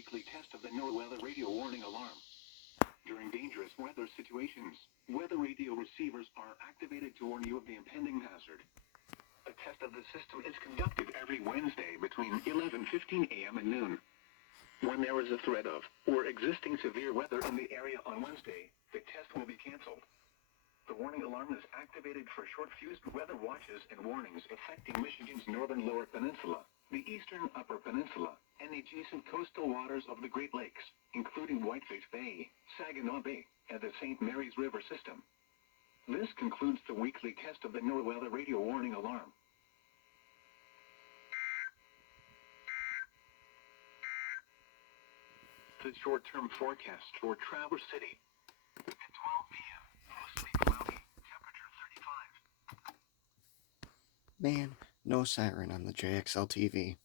weekly test of the NOAA radio warning alarm. During dangerous weather situations, weather radio receivers are activated to warn you of the impending hazard. A test of the system is conducted every Wednesday between 11:15 a.m. and noon. When there is a threat of or existing severe weather in the area on Wednesday, the test will be canceled. The warning alarm is activated for short-fused weather watches and warnings affecting Michigan's northern lower peninsula, the eastern upper peninsula, and the adjacent coastal waters of the Great Lakes, including Whitefish Bay, Saginaw Bay, and the St. Mary's River system. This concludes the weekly test of the NOAA radio warning alarm. The short-term forecast for Traverse City. At 12 p.m., mostly cloudy, temperature 35. Man, no siren on the JXLTV.